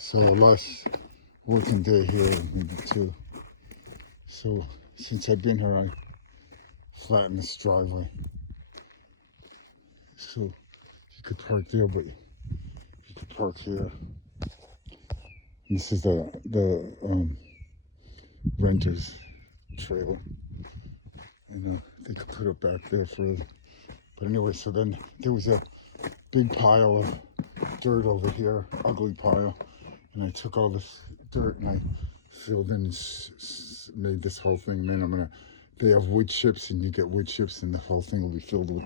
So a last working day here, maybe two. So since I've been here, I flattened this driveway. So you could park there, but you could park here. And this is the renter's trailer, and they could put it back there further. But anyway, so then there was a big pile of dirt over here, ugly pile, and I took all this dirt and I filled in and made this whole thing. Then they have wood chips, and you get wood chips, and the whole thing will be filled with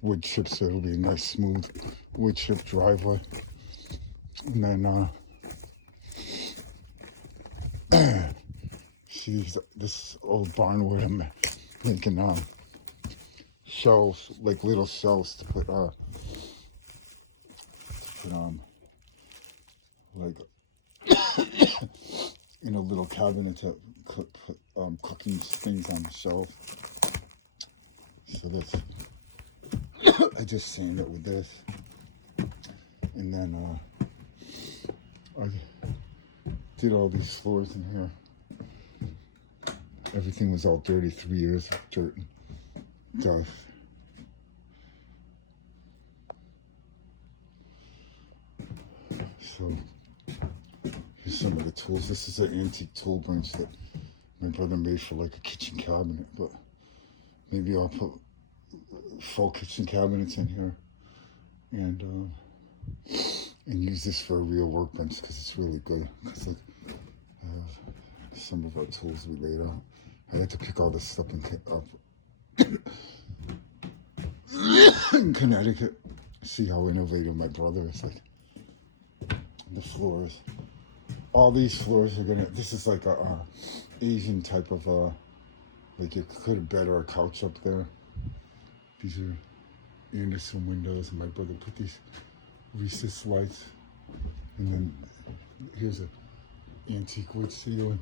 wood chips, so it'll be a nice smooth wood chip driveway. And then see this old barnwood, I'm making shelves, like little shelves to put like in a little cabinet to put cooking things on the shelf. So that's I just sand it with this, and then I did all these floors in here. Everything was all dirty, 3 years of dirt and dust. So here's some of the tools. This is an antique tool bench that my brother made for like a kitchen cabinet, but maybe I'll put full kitchen cabinets in here and use this for a real workbench because it's really good. Because like some of our tools we laid out. I had to pick all this stuff up in Connecticut. See how innovative my brother is. Like the floors, all these floors are gonna. This is like a Asian type of like you could have bed or a couch up there. These are Anderson windows, and my brother put these recessed lights, and then here's a antique wood ceiling.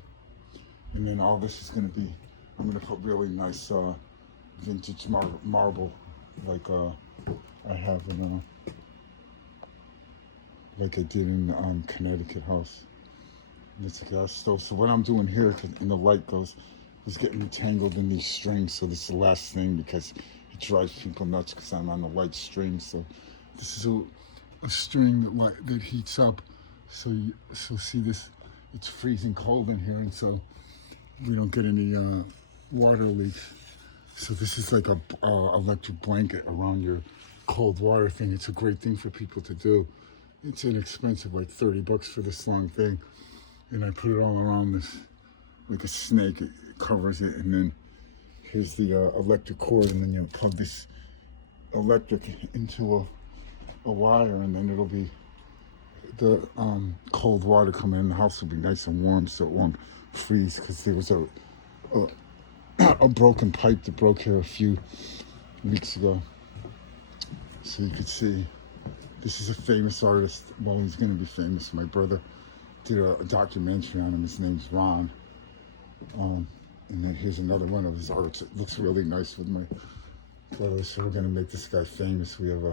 And then all this is going to be, I'm going to put really nice vintage marble like I have in, like I did in Connecticut house. And it's a gas stove. So what I'm doing here, and the light goes, is getting tangled in these strings. So this is the last thing because it drives people nuts because I'm on the light string. So this is a string that heats up. So see this, it's freezing cold in here, and so we don't get any water leaks. So this is like a electric blanket around your cold water thing. It's a great thing for people to do. It's inexpensive, like $30 for this long thing. And I put it all around this, like a snake. It covers it, and then here's the electric cord, and then you plug this electric into a wire, and then it'll be the cold water coming in. The house will be nice and warm, so it won't freeze, because there was a broken pipe that broke here a few weeks ago. So you could see this is a famous artist. Well, he's going to be famous. My brother did a documentary on him. His name's Ron. And then here's another one of his arts. It looks really nice with my brother. So we're going to make this guy famous. We have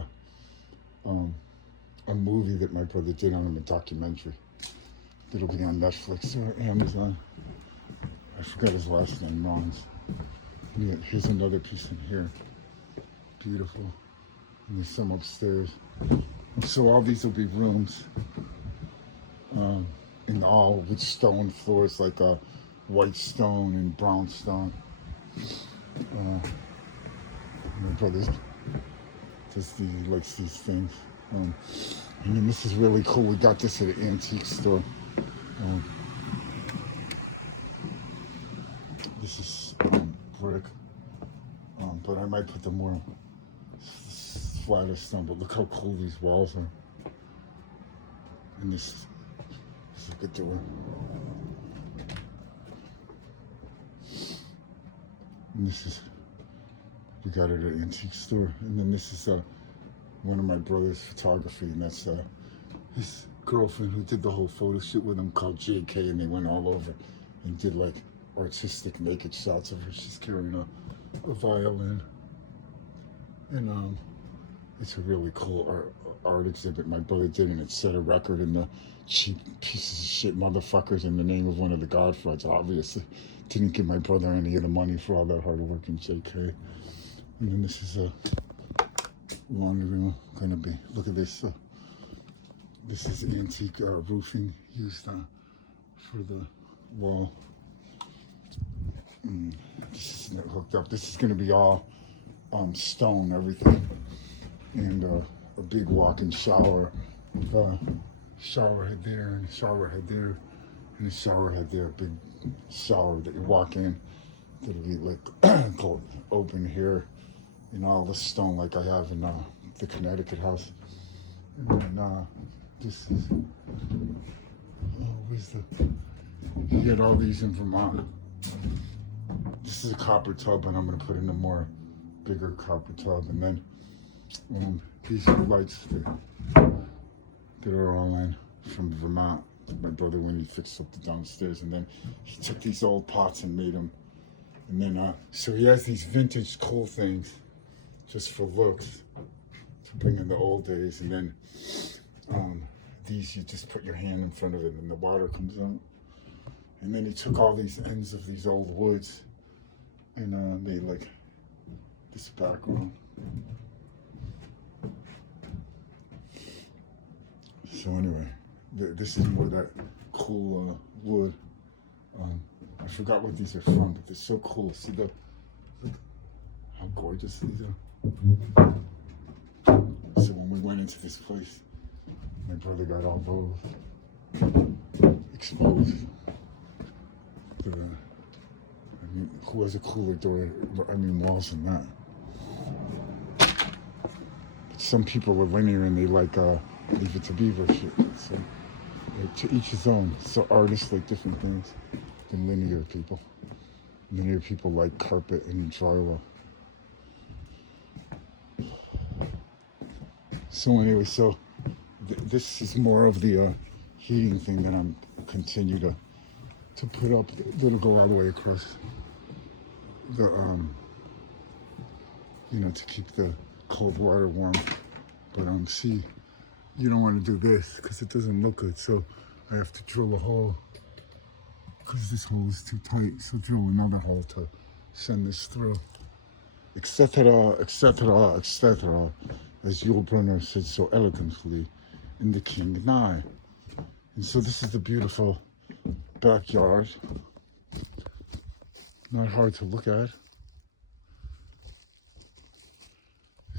a movie that my brother did on him, a documentary. It'll be on Netflix or Amazon. I forgot his last name, Ron's. Yeah, here's another piece in here. Beautiful. And there's some upstairs. So all these will be rooms. And all with stone floors, like white stone and brown stone. My brother likes these things. And then this is really cool. We got this at an antique store. This is brick, but I might put the more flatter stone. But look how cool these walls are. And this is a good door. And this is, we got it at an antique store. And then this is one of my brother's photography, and that's his girlfriend who did the whole photo shoot with him, called JK, and they went all over and did like artistic naked shots of her. She's carrying a violin, and it's a really cool art exhibit my brother did, and it set a record in the cheap pieces of shit motherfuckers in the name of one of the Godfathers. Obviously, didn't give my brother any of the money for all that hard work in JK. And then this is a laundry room. Gonna be, look at this. This is antique roofing used for the wall. This isn't hooked up. This is gonna be all stone, everything, and a big walk-in shower. Shower head there, and a shower head there, and a shower head there. Big shower that you walk in. That'll be like go open here, and all the stone like I have in the Connecticut house. And then this is where's the? You get all these in Vermont. This is a copper tub, and I'm gonna put in a more bigger copper tub, and then these are lights that are all in from Vermont. My brother, when he fixed up the downstairs, and then he took these old pots and made them, and then so he has these vintage cool things just for looks to bring in the old days, and then these you just put your hand in front of it and the water comes out. And then he took all these ends of these old woods and made like this background. So anyway, this is more that cool wood. I forgot what these are from, but they're so cool. See look how gorgeous these are. So when we went into this place, my brother got all those exposed. I mean, who has a cooler door? I mean, walls than that. But some people are linear and they like leave it to beaver shit. So to each his own. So artists like different things than linear people. Linear people like carpet and drywall. So anyway, this is more of the heating thing that I'm continue to put up. That'll go all the way across the you know, to keep the cold water warm. But see, you don't want to do this because it doesn't look good. So I have to drill a hole because this hole is too tight. So drill another hole to send this through. Etc., etc., etc., as Yul Brynner said so elegantly in The King Nye. And so this is the beautiful backyard. Not hard to look at.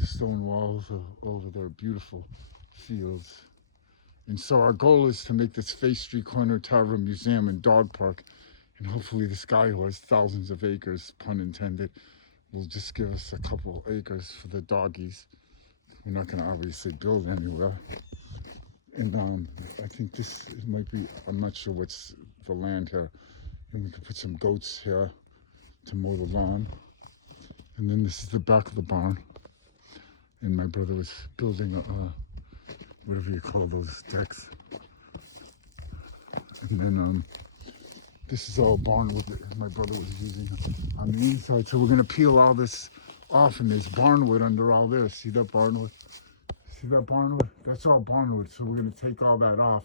Stone walls over there, beautiful fields. And so our goal is to make this Face Street Corner Tavern Museum and Dog Park. And hopefully this guy who has thousands of acres, pun intended, will just give us a couple acres for the doggies. We're not going to obviously build anywhere. And I think this might be, I'm not sure what's the land here. And we could put some goats here to mow the lawn. And then this is the back of the barn. And my brother was building whatever you call those decks. And then this is all barnwood that my brother was using on the inside. So we're gonna peel all this off, and there's barnwood under all this. See that barnwood? See that barnwood? That's all barnwood. So we're gonna take all that off,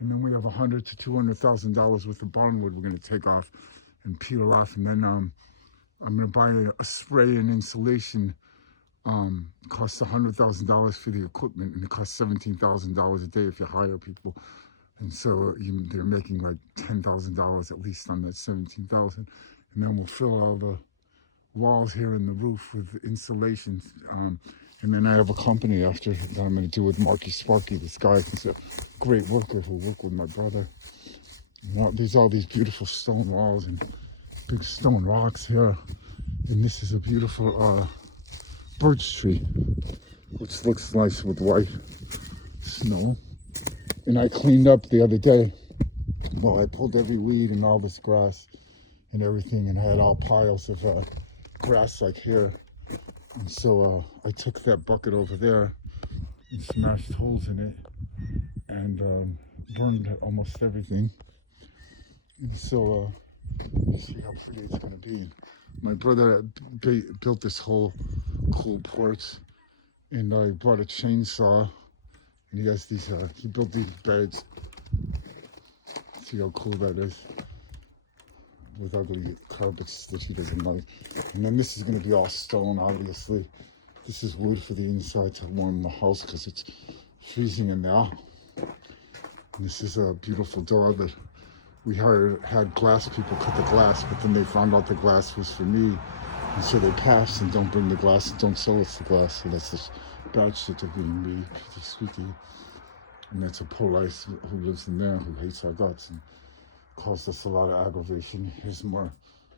and then we have $100,000 to $200,000 worth of barnwood we're gonna take off and peel off. And then I'm gonna buy a spray and insulation. Costs $100,000 for the equipment, and it costs $17,000 a day if you hire people. And so they're making like $10,000 at least on that $17,000. And then we'll fill all the walls here in the roof with insulation. And then I have a company after that I'm going to do with Marky Sparky. This guy is a great worker who'll work with my brother. There's all these beautiful stone walls and big stone rocks here. And this is a beautiful birch tree, which looks nice with white snow. And I cleaned up the other day. Well, I pulled every weed and all this grass and everything, and I had all piles of grass like here. And so I took that bucket over there and smashed holes in it and burned almost everything. And so see how pretty it's gonna be. My brother built this whole cool porch, and I bought a chainsaw And he has these, he built these beds. See how cool that is? With ugly carpets that he doesn't like. And then this is going to be all stone, obviously. This is wood for the inside to warm the house because it's freezing in there. And this is a beautiful door that we had glass people cut the glass, but then they found out the glass was for me. And so they passed and don't bring the glass and don't sell us the glass. So that's this badge that they're giving me, Peter Sweetie. And that's a police who lives in there who hates our guts and caused us a lot of aggravation. Here's more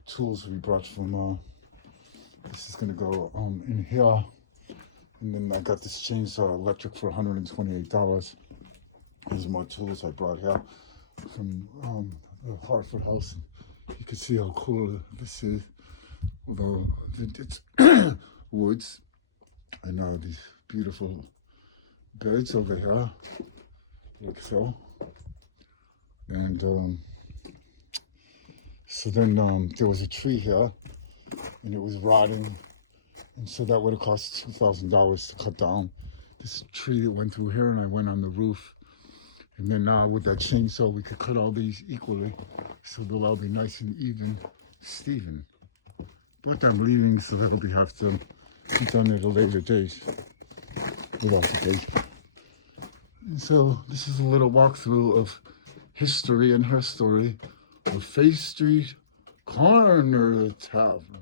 tools we brought from, this is gonna go in here. And then I got this chainsaw electric for $128. Here's more tools I brought here from the Hartford house. You can see how cool this is with all vintage woods and these beautiful beds over here, like so. And so then there was a tree here and it was rotting, and so that would have cost $2,000 to cut down this tree that went through here, and I went on the roof. And then with that chainsaw, we could cut all these equally, so they'll all be nice and even, Steven. But I'm leaving, so that'll have to be done at a later date, without the date. And so this is a little walkthrough of history and her story of Faith Street Corner Tavern.